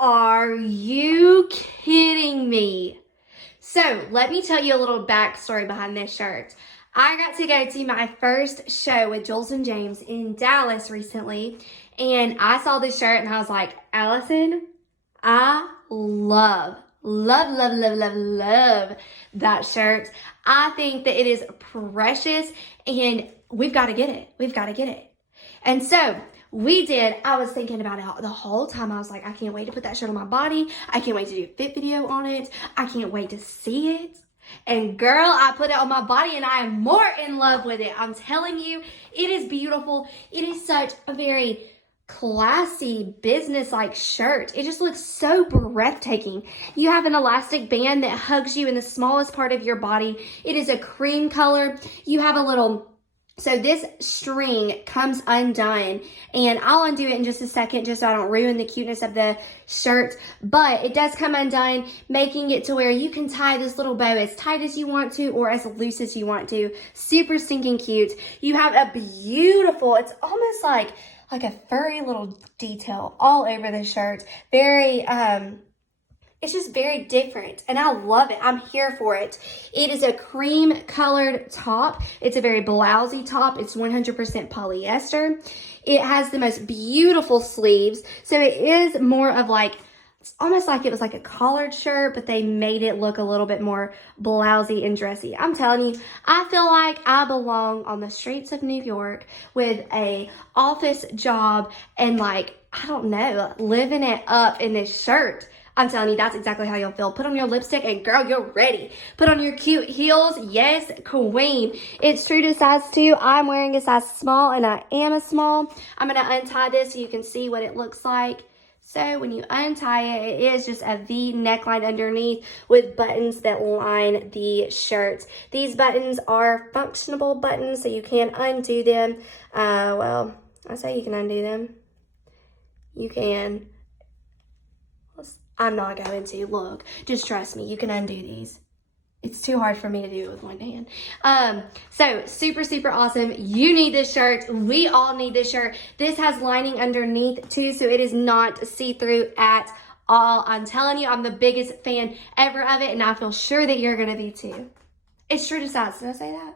Are you kidding me? So let me tell you a little backstory behind this shirt. I got to go to my first show with Jules and James in Dallas recently, and I saw this shirt and I was like, Allison, I love that shirt. I think that it is precious and we've got to get it. We've got to get it. And so we did. I was thinking about it the whole time. I was like, I can't wait to put that shirt on my body. I can't wait to do a fit video on it. I can't wait to see it. And girl, I put it on my body and I am more in love with it. I'm telling you, it is beautiful. It is such a very classy business-like shirt. It just looks so breathtaking. You have an elastic band that hugs you in the smallest part of your body. It is a cream color. You have a little, so this string comes undone, and I'll undo it in just a second just so I don't ruin the cuteness of the shirt, but it does come undone, making it to where you can tie this little bow as tight as you want to or as loose as you want to. Super stinking cute. You have a beautiful, it's almost like a furry little detail all over the shirt. Very, it's just very different and I love it. I'm here for it. It is a cream colored top. It's a very blousy top. It's 100% polyester. It has the most beautiful sleeves. So it is more of like, it's almost like it was like a collared shirt, but they made it look a little bit more blousy and dressy. I'm telling you, I feel like I belong on the streets of New York with a office job and like, I don't know, living it up in this shirt. I'm telling you, that's exactly how you'll feel. Put on your lipstick and girl, you're ready. Put on your cute heels. Yes, queen. It's true to size 2. I'm wearing a size small and I am a small. I'm going to untie this so you can see what it looks like. So when you untie it, it is just a V neckline underneath with buttons that line the shirt. These buttons are functionable buttons, so you can undo them. Well, I say you can undo them. You can. I'm not going to. Look, just trust me. You can undo these. It's too hard for me to do it with one hand. So super, super awesome. You need this shirt. We all need this shirt. This has lining underneath too, so it is not see-through at all. I'm telling you, I'm the biggest fan ever of it, and I feel sure that you're going to be too. It's true to size. Did I say that?